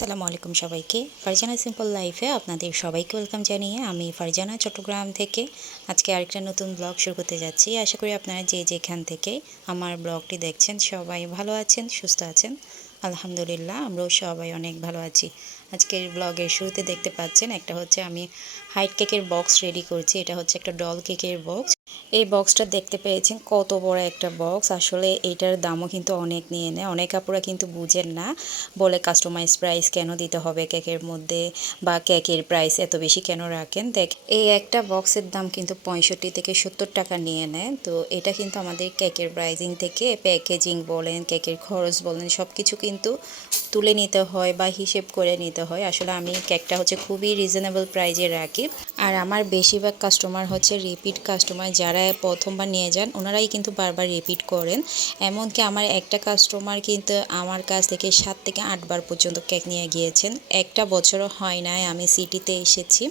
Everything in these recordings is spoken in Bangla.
আসসালামু আলাইকুম সবাইকে। ফারজানা সিম্পল লাইফে আপনাদের সবাইকে ওয়েলকাম জানিয়ে আমি ফারজানা চট্টগ্রাম থেকে আজকে আরেকটা নতুন ব্লগ শুরু করতে যাচ্ছি। আশা করি আপনারা যে যেখান থেকে আমার ব্লগটি দেখছেন সবাই ভালো আছেন, সুস্থ আছেন। আলহামদুলিল্লাহ, আমরাও সবাই অনেক ভালো আছি। আজকের ব্লগের শুরুতে দেখতে পাচ্ছেন, একটা হচ্ছে আমি হাইট কেকের বক্স রেডি করছি। এটা হচ্ছে একটা ডল কেকের বক্স এই বক্সটা দেখতে পেয়েছেন, কত বড় একটা বক্স আসলে এটার দামও কিন্তু অনেক নিয়ে নেয়। অনেক আপুরা কিন্তু বুঝেন না বলে কাস্টমাইজ প্রাইস কেন দিতে হবে কেকের মধ্যে বা কেকের প্রাইস এত বেশি কেন রাখেন। দেখ, এই একটা বক্সের দাম কিন্তু পঁয়ষট্টি থেকে সত্তর টাকা নিয়ে নেয়। তো এটা কিন্তু আমাদের কেকের প্রাইজিং থেকে প্যাকেজিং বলেন, কেকের খরচ বলেন সব কিছু কিন্তু তুলে নিতে হয় বা হিসেব করে নিতে হয়। আসলে আমি কেকটা হচ্ছে খুবই রিজনেবল প্রাইজে রাখি। আর আমার বেশিরভাগ কাস্টমার হচ্ছে রিপিট কাস্টমার যারা প্রথমবার নিয়ে যান, ওনারাই কিন্তু বারবার রিপিট করেন। এমনকি আমার একটা কাস্টমার কিন্তু আমার কাছ থেকে সাত থেকে আটবার পর্যন্ত কেক নিয়ে গিয়েছেন। একটা বছরও হয় নাই আমি সিটিতে এসেছি।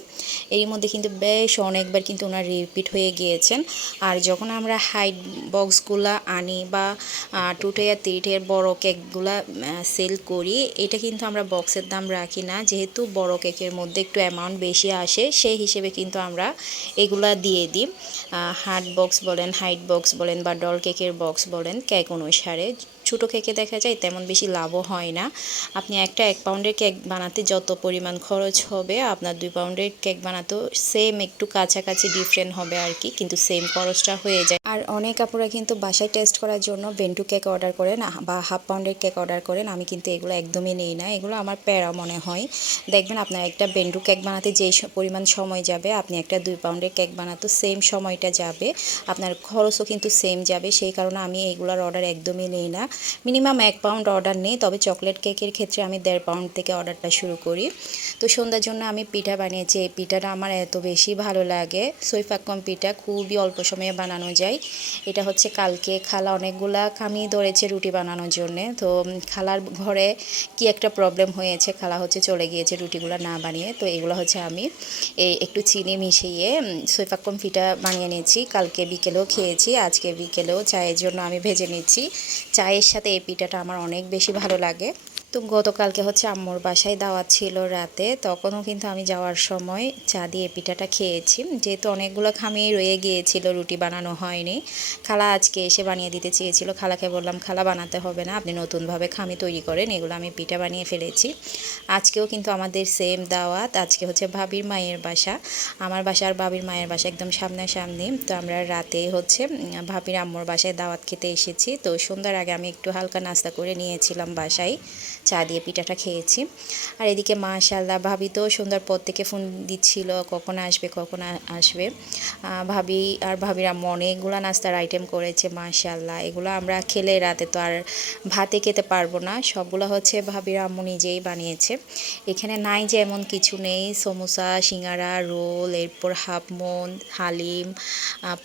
এরই মধ্যে কিন্তু বেশ অনেকবার কিন্তু ওনার রিপিট হয়ে গিয়েছেন। আর যখন আমরা হাইট বক্সগুলো আনি বা টু টেয়ার থ্রি টেয়ার বড়ো কেকগুলো সেল করি, এটা কিন্তু আমরা বক্সের দাম রাখি না। যেহেতু বড় কেকের মধ্যে একটু অ্যামাউন্ট বেশি আসে, সেই হিসেবে কিন্তু আমরা এগুলা দিয়ে দিই। হার্ড বক্স বলেন হাইট বক্স বলেন বা ডল কেকের বক্স বলেন কেক অনুসারে ছোটো কেকে দেখা যায় তেমন বেশি লাভও হয় না। আপনি একটা এক পাউন্ডের কেক বানাতে যত পরিমাণ খরচ হবে, আপনার দুই পাউন্ডের কেক বানাতেও সেম একটু কাছাকাছি ডিফারেন্ট হবে আর কি কিন্তু সেম খরচটা হয়ে যায়। আর অনেক আপুরা কিন্তু বাসায় টেস্ট করার জন্য বেন্টু কেক অর্ডার করেন বা হাফ পাউন্ডের কেক অর্ডার করেন। আমি কিন্তু এগুলো একদমই নেই না, এগুলো আমার প্যারা মনে হয়। দেখবেন আপনার একটা বেন্টু কেক বানাতে যে পরিমাণ সময় যাবে, আপনি একটা দুই পাউন্ডের কেক বানাতে সেম সময়টা যাবে। আপনার খরচও কিন্তু সেম যাবে, সেই কারণে আমি এগুলোর অর্ডার একদমই নেই না। মিনিমাম এক পাউন্ড অর্ডার নেই, তবে চকলেট কেকের ক্ষেত্রে আমি দেড় পাউন্ড থেকে অর্ডারটা শুরু করি। তো সন্ধ্যার জন্য আমি পিঠা বানিয়েছি। এই পিঠাটা আমার এত বেশি ভালো লাগে। সৈফাক্কম পিঠা খুবই অল্প সময়ে বানানো যায়। এটা হচ্ছে কালকে খালা অনেকগুলা খামি ধরেছে রুটি বানানোর জন্যে। তো খালার ঘরে কি একটা প্রবলেম হয়েছে, খালা হচ্ছে চলে গিয়েছে রুটিগুলো না বানিয়ে। তো এগুলো হচ্ছে আমি এই একটু চিনি মিশিয়ে সৈফাক্কম পিঠা বানিয়ে নিয়েছি। কালকে বিকেলেও খেয়েছি, আজকে বিকেলেও চায়ের জন্য আমি ভেজে নিচ্ছি। চায়ের সাথে এই পিঠাটা আমার অনেক বেশি ভালো লাগে। তো গতকালকে হচ্ছে আম্মুর বাসায় দাওয়াত ছিল রাতে, তখনও কিন্তু আমি যাওয়ার সময় চা দিয়ে পিঠাটা খেয়েছি। যেহেতু অনেকগুলো খামি রয়ে গিয়েছিল, রুটি বানানো হয়নি। খালা আজকে এসে বানিয়ে দিতে চেয়েছিল। খালাকে বললাম, খালা, বানাতে হবে না। আপনি নতুনভাবে খামি তৈরি করেন। এগুলো আমি পিঠা বানিয়ে ফেলেছি। আজকেও কিন্তু আমাদের সেম দাওয়াত। আজকে হচ্ছে ভাবির মায়ের বাসা। আমার বাসা আর ভাবির মায়ের বাসা একদম সামনাসামনি। তো আমরা রাতে হচ্ছে ভাবির আম্মুর বাসায় দাওয়াত খেতে এসেছি। তো সন্ধ্যার আগে আমি একটু হালকা নাস্তা করে নিয়েছিলাম বাসায়। চা দিয়ে পিঠাটা খেয়েছি। আর এদিকে মাশাল্লাহ ভাবি তো সন্ধ্যার পর থেকে ফোন দিচ্ছিল, কখন আসবে কখন আসবে। ভাবি আর ভাবির আম্মু অনেকগুলো নাস্তার আইটেম করেছে মাশাল্লাহ এগুলো আমরা খেলে রাতে তো আর ভাতে খেতে পারব না। সবগুলো হচ্ছে ভাবির আম্মু নিজেই বানিয়েছে। এখানে নাই যে এমন কিছু নেই, সমোসা, সিঙ্গারা, রোল, এরপর হাফমন হালিম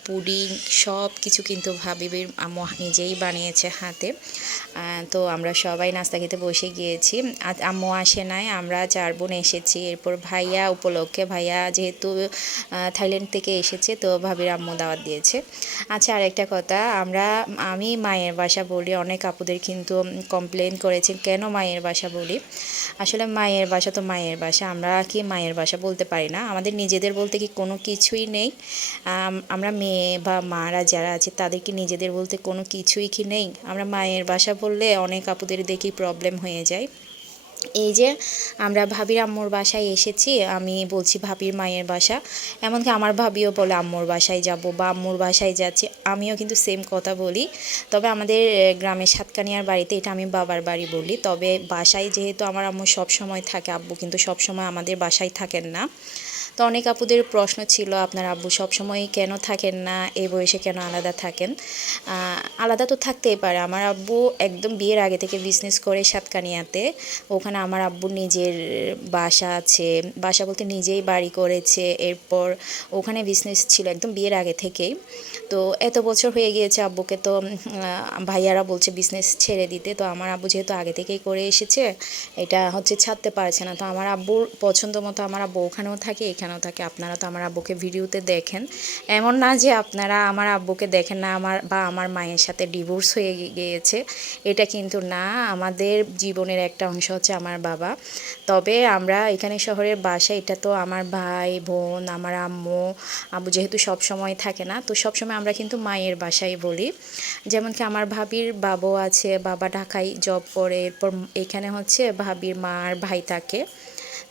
পুডিং সব কিছু কিন্তু ভাবির আম্মু নিজেই বানিয়েছে হাতে। তো আমরা সবাই নাস্তা খেতে বসে গিয়েছি। আজ আম্মু আসে নাই, আমরা চার বোন এসেছি। এরপর ভাইয়া উপলক্ষে, ভাইয়া যেহেতু থাইল্যান্ড থেকে এসেছে, তো ভাবির আম্মু দাওয়াত দিয়েছে। আচ্ছা আরেকটা কথা, আমরা, আমি মায়ের বাসা বলি, অনেক আপুদের কিন্তু কমপ্লেন করেছেন কেন মায়ের বাসা বলি? আসলে মায়ের বাসা তো মায়ের বাসা, আমরা কি মায়ের বাসা বলতে পারি না? আমাদের নিজেদের বলতে কি কোনো কিছুই নেই? আমরা মেয়ে বা মারা যারা আছে তাদেরকে নিজেদের বলতে কোনো কিছুই কি নেই? আমরা মায়ের বাসা বললে অনেক আপুদের দেখি প্রবলেম হয়ে যায় এই যে আমরা ভাবির আম্মুর বাসায় এসেছি, আমি বলছি ভাবির মায়ের বাসা। এমনকি আমার ভাবিও বলে, আম্মুর বাসায় যাব বা আম্মুর বাসায় যাচ্ছি। আমিও কিন্তু সেম কথা বলি। তবে আমাদের গ্রামের সাতকানিয়ার বাড়িতে এটা আমি বাবার বাড়ি বলি। তবে বাসায় যেহেতু আমার আম্মু সব সময় থাকে, আব্বু কিন্তু সব সময় আমাদের বাসায় থাকেন না। তো অনেক আপুদের প্রশ্ন ছিল, আপনার আব্বু সবসময় কেন থাকেন না এই বয়সে কেন আলাদা থাকেন? আলাদা তো থাকতেই পারে। আমার আব্বু একদম বিয়ের আগে থেকে বিজনেস করে সাতকানিয়াতে। ওখানে আমার আব্বু নিজের বাসা আছে, বাসা বলতে নিজেই বাড়ি করেছে। এরপর ওখানে বিজনেস ছিল একদম বিয়ের আগে থেকেই। তো এত বছর হয়ে গিয়েছে আব্বুকে, তো ভাইয়ারা বলছে বিজনেস ছেড়ে দিতে। তো আমার আব্বু যেহেতু আগে থেকেই করে এসেছে, এটা হচ্ছে ছাড়তে পারছে না। তো আমার আব্বুর পছন্দ মতো আমার আব্বু ওখানেও থাকে এখানে গোছানো থাকে। আপনারা তো আমার আব্বুকে ভিডিওতে দেখেন। এমন না যে আপনারা আমার আব্বুকে দেখেন না, আমার বা আমার মায়ের সাথে ডিভোর্স হয়ে গিয়েছে। এটা কিন্তু না, আমাদের জীবনের একটা অংশ হচ্ছে আমার বাবা। তবে আমরা এখানে শহরের বাসা, এটা তো আমার ভাই, বোন, আমার আম্মু, আব্বু যেহেতু সব সময় থাকে না, তো সব সময় আমরা কিন্তু মায়ের বাসায় বলি। যেমন কি আমার ভাবির বাবু আছে, বাবা ঢাকায় জব করে, এরপর এখানে হচ্ছে ভাবির মার ভাই থাকে।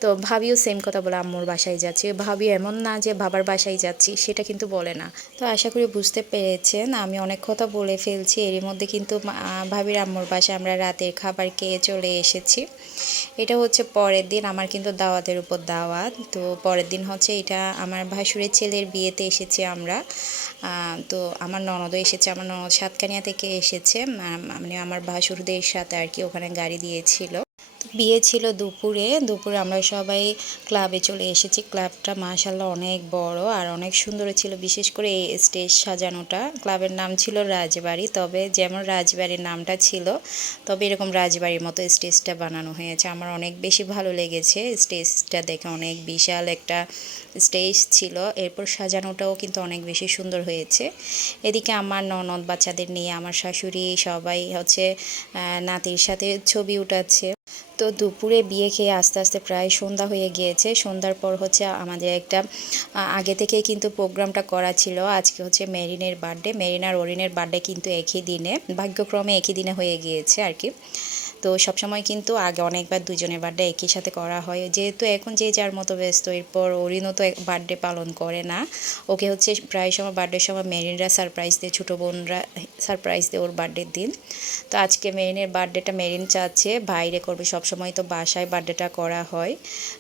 তো ভাবিও সেম কথা বলে আম্মুর বাসায় যাচ্ছি। ভাবি এমন না যে বাবার বাসায় যাচ্ছি, সেটা কিন্তু বলে না। তো আশা করি বুঝতে পেরেছেন, আমি অনেক কথা বলে ফেলছি। এরই মধ্যে কিন্তু ভাবির আম্মুর বাসায় আমরা রাতের খাবার খেয়ে চলে এসেছি। এটা হচ্ছে পরের দিন, আমার কিন্তু দাওয়াতের উপর দাওয়াত। তো পরের দিন হচ্ছে এটা আমার ভাসুরের ছেলের বিয়েতে এসেছি আমরা। তো আমার ননদও এসেছে, আমার ননদ সাতকানিয়া থেকে এসেছে। মানে আমার ভাসুরদের সাথে আর কি ওখানে গাড়ি দিয়েছিল। বিয়ে ছিল দুপুরে দুপুরে আমরা সবাই ক্লাবে চলে এসেছি। ক্লাবটা মাশাল্লাহ অনেক বড় আর অনেক সুন্দর ছিল, বিশেষ করে এই স্টেজ সাজানোটা। ক্লাবের নাম ছিল রাজবাড়ি, তবে যেমন রাজবাড়ির নামটা ছিল, তবে এরকম রাজবাড়ির মতো স্টেজটা বানানো হয়েছে। আমার অনেক বেশি ভালো লেগেছে স্টেজটা দেখে, অনেক বিশাল একটা স্টেজ ছিল। এরপর সাজানোটাও কিন্তু অনেক বেশি সুন্দর হয়েছে। এদিকে আমার ননদ বাচ্চাদের নিয়ে, আমার শাশুড়ি সবাই হচ্ছে নাতির সাথে ছবি উঠাচ্ছে। তো দুপুরে বিয়ে খেয়ে আস্তে আস্তে প্রায় সন্ধ্যা হয়ে গিয়েছে। সন্ধ্যার পর হচ্ছে আমাদের একটা আগে থেকে কিন্তু প্রোগ্রামটা করা ছিল। আজকে হচ্ছে মেরিনের বার্থডে। মেরিনার আর অরিনের বার্থডে কিন্তু একই দিনে, ভাগ্যক্রমে একই দিনে হয়ে গিয়েছে আর কি। তো সবসময় কিন্তু আগে অনেকবার দুজনের বার্থডে একই সাথে করা হয়। যেহেতু এখন যে যার মতো ব্যস্ত, এরপর অরিনও তো বার্থডে পালন করে না। ওকে হচ্ছে প্রায় সময় বার্থডের সময় মেরিনরা সারপ্রাইজ দেয়, ছোটো বোনরা সারপ্রাইজ দেয় ওর বার্থডের দিন। তো আজকে মেরিনের বার্থডেটা মেরিন চাচ্ছে, বাইরে করবে, সবসময় তো বাসায় বার্থডেটা করা হয়।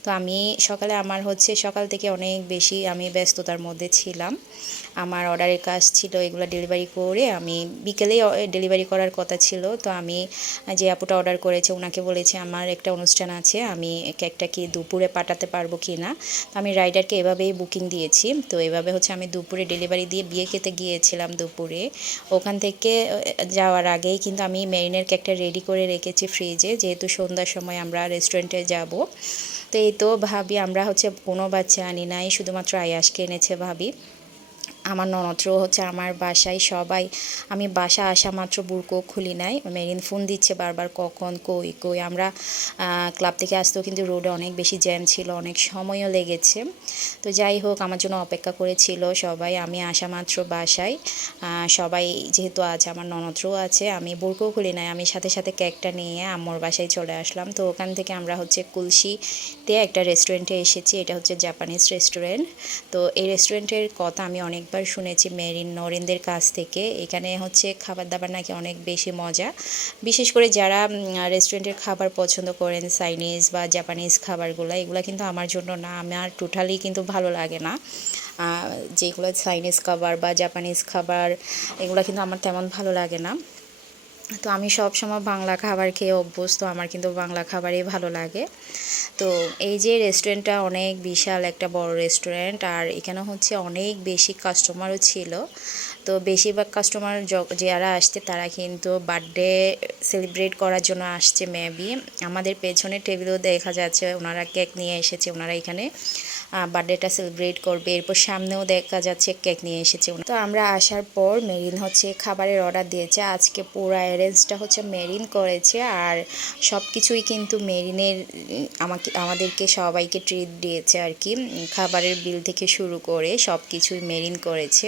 তো আমি সকালে, আমার হচ্ছে সকাল থেকে অনেক বেশি আমি ব্যস্ততার মধ্যে ছিলাম। আমার অর্ডারের কাজ ছিল, এগুলো ডেলিভারি করে আমি বিকেলেই ডেলিভারি করার কথা ছিল। তো আমি যে আপুটা অর্ডার করেছে ওনাকে বলেছি, আমার একটা অনুষ্ঠান আছে, আমি কেকটা কি দুপুরে পাঠাতে পারব কি না? তো আমি রাইডারকে এভাবেই বুকিং দিয়েছি। তো এভাবে হচ্ছে আমি দুপুরে ডেলিভারি দিয়ে বিয়ে খেতে গিয়েছিলাম দুপুরে। ওখান থেকে যাওয়ার আগেই কিন্তু আমি মেরিনের কেকটা রেডি করে রেখেছি ফ্রিজে যেহেতু সন্ধ্যার সময় আমরা রেস্টুরেন্টে যাব। তো এই তো ভাবি, আমরা হচ্ছে কোনো বাচ্চা আনি নাই, শুধুমাত্র আয়াসকে এনেছে ভাবি। আমার ননদও হচ্ছে আমার বাসায় সবাই। আমি বাসা আসা মাত্র বুড়কো খুলি নাই। মেরিন ফোন দিচ্ছে বারবার কখন, কই কই। আমরা ক্লাব থেকে আসতেও কিন্তু রোডে অনেক বেশি জ্যাম ছিল, অনেক সময়ও লেগেছে। তো যাই হোক, আমার জন্য অপেক্ষা করেছিল সবাই। আমি আসা মাত্র বাসায়। সবাই যেহেতু আছে আমার ননদও আছে, আমি বুড়কো খুলি নাই। আমি সাথে সাথে কেকটা নিয়ে আম্মুর বাসায় চলে আসলাম। তো ওখান থেকে আমরা হচ্ছে কুলসিতে একটা রেস্টুরেন্টে এসেছি। এটা হচ্ছে জাপানিজ রেস্টুরেন্ট। তো এই রেস্টুরেন্টের কথা আমি অনেকবার শুনেছি মেরিন নরেনদের কাছ থেকে। এখানে হচ্ছে খাবার দাবার নাকি অনেক বেশি মজা। বিশেষ করে যারা রেস্টুরেন্টের খাবার পছন্দ করেন চাইনিজ বা জাপানিজ খাবারগুলো, এগুলো কিন্তু আমার জন্য না, আমার টোটালি কিন্তু ভালো লাগে না। যেগুলো চাইনিজ খাবার বা জাপানিজ খাবার, এগুলো কিন্তু আমার তেমন ভালো লাগে না। তো আমি সব সময় বাংলা খাবার খেয়ে অভ্যস্ত, আমার কিন্তু বাংলা খাবারই ভালো লাগে। তো এই যে রেস্টুরেন্টটা অনেক বিশাল একটা বড় রেস্টুরেন্ট আর এখানে হচ্ছে অনেক বেশি কাস্টমারও ছিল। তো বেশিরভাগ কাস্টমার যারা আসছে তারা কিন্তু বার্থডে সেলিব্রেট করার জন্য আসছে মেবি আমাদের পেছনে টেবিলও দেখা যাচ্ছে, ওনারা কেক নিয়ে এসেছে, ওনারা এখানে বার্থডেটা সেলিব্রেট করবে। এরপর সামনেও দেখা যাচ্ছে কেক নিয়ে এসেছে তো আমরা আসার পর মেরিন হচ্ছে খাবারের অর্ডার দিয়েছে। আজকে পুরো অ্যারেঞ্জটা হচ্ছে মেরিন করেছে আর সব কিছুই কিন্তু মেরিনের, আমাকে, আমাদেরকে সবাইকে ট্রিট দিয়েছে আর কি। খাবারের বিল থেকে শুরু করে সব কিছুই মেরিন করেছে।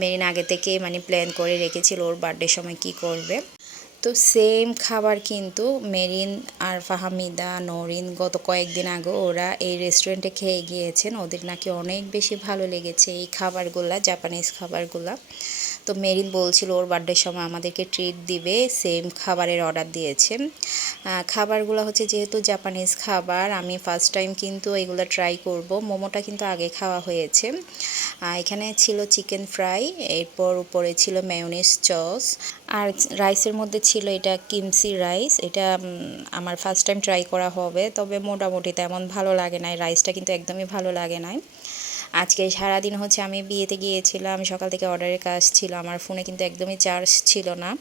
মেরিন আগে থেকে মানে প্ল্যান করে রেখেছিল ওর বার্থডের সময় কি করবে। তো সেম খাবার কিন্তু মেরিন আর ফাহামিদা, নরিন গত কয়েকদিন আগে ওরা এই রেস্টুরেন্টে খেয়ে গিয়েছেন। ওদের নাকি অনেক বেশি ভালো লেগেছে এই খাবারগুলা জাপানিজ খাবারগুলা। তো মেরিন বলছিল ওর বার্থডের সময় আমাদেরকে ট্রিট দিবে সেম খাবারের অর্ডার দিয়েছে। খাবারগুলো হচ্ছে যেহেতু জাপানিজ খাবার, আমি ফার্স্ট টাইম কিন্তু এগুলো ট্রাই করব। মোমোটা কিন্তু আগে খাওয়া হয়েছে। এখানে ছিল চিকেন ফ্রাই এরপর উপরে ছিল মেয়োনিজ চস আর রাইসের মধ্যে ছিল এটা কিমসি রাইস এটা আমার ফার্স্ট টাইম ট্রাই করা হবে। তবে মোটামুটি তেমন ভালো লাগে নাই রাইসটা কিন্তু একদমই ভালো লাগে নাই। আজকে সারাদিন হচ্ছে আমি বিয়েতে গিয়েছিলাম, সকাল থেকে অর্ডারের কাজ ছিল, আমার ফোনে কিন্তু একদমই চার্জ ছিল না।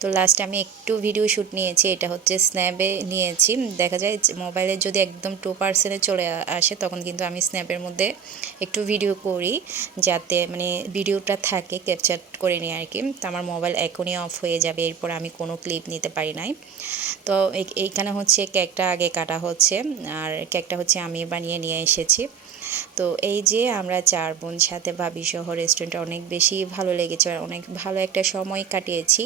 তো লাস্টে আমি একটু ভিডিও শ্যুট নিয়েছি, এটা হচ্ছে স্ন্যাপে নিয়েছি। দেখা যায় মোবাইলে যদি একদম টু পার্সেন্টে চলে আসে, তখন কিন্তু আমি স্ন্যাপের মধ্যে একটু ভিডিও করি, যাতে মানে ভিডিওটা থাকে ক্যাপচার করে নিই আর কি। তো আমার মোবাইল এখনই অফ হয়ে যাবে, এরপর আমি কোনো ক্লিপ নিতে পারি নাই। তো এই- এইখানে হচ্ছে কেকটা আগে কাটা হচ্ছে, আর কেকটা হচ্ছে আমি বানিয়ে নিয়ে এসেছি। তো এই যে আমরা চার বোন সাথে ভাবি সহ রেস্টুরেন্টে অনেক বেশি ভালো লেগেছে আর অনেক ভালো একটা সময় কাটিয়েছি।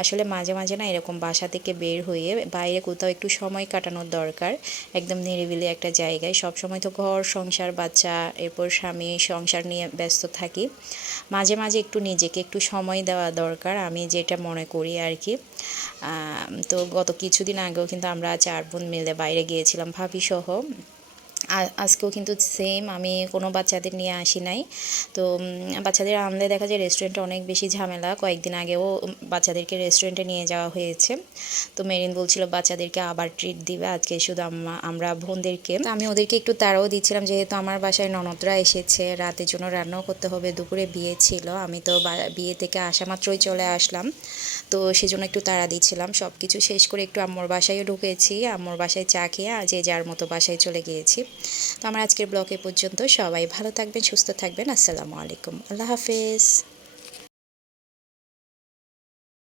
আসলে মাঝে মাঝে না এরকম বাসা থেকে বের হয়ে বাইরে কোথাও একটু সময় কাটানোর দরকার, একদম নিরিবিলি একটা জায়গায়। সব সময় তো ঘর, সংসার, বাচ্চা, এরপর স্বামী, সংসার নিয়ে ব্যস্ত থাকি। মাঝে মাঝে একটু নিজেকে একটু সময় দেওয়া দরকার, আমি যেটা মনে করি আর কি। তো গত কিছুদিন আগেও কিন্তু আমরা চার বোন মিলে বাইরে গিয়েছিলাম ভাবি সহ। আজকেও কিন্তু সেম আমি কোনো বাচ্চাদের নিয়ে আসি নাই। তো বাচ্চাদের আনলে দেখা যায় রেস্টুরেন্টে অনেক বেশি ঝামেলা। কয়েকদিন আগেও বাচ্চাদেরকে রেস্টুরেন্টে নিয়ে যাওয়া হয়েছে। তো মেরিন বলছিল, বাচ্চাদেরকে আবার ট্রিট দিবে, আজকে শুধু আমরা বোনদেরকে। আমি ওদেরকে একটু তাড়াও দিচ্ছিলাম, যেহেতু আমার বাসায় ননদরা এসেছে, রাতের জন্য রান্নাও করতে হবে, দুপুরে বিয়ে ছিল। আমি তো বিয়ে থেকে আসা মাত্রই চলে আসলাম। তো সেজন্য একটু তাড়া দিচ্ছিলাম। সব কিছু শেষ করে একটু আম্মুর বাসায়ও ঢুকেছি। আম্মুর বাসায় চা খেয়ে যে যার মতো বাসায় চলে গিয়েছি। তো আমার আজকের ব্লগ পর্যন্ত সবাই ভালো থাকবেন সুস্থ থাকবেন। আসসালামু আলাইকুম। আল্লাহ হাফেজ।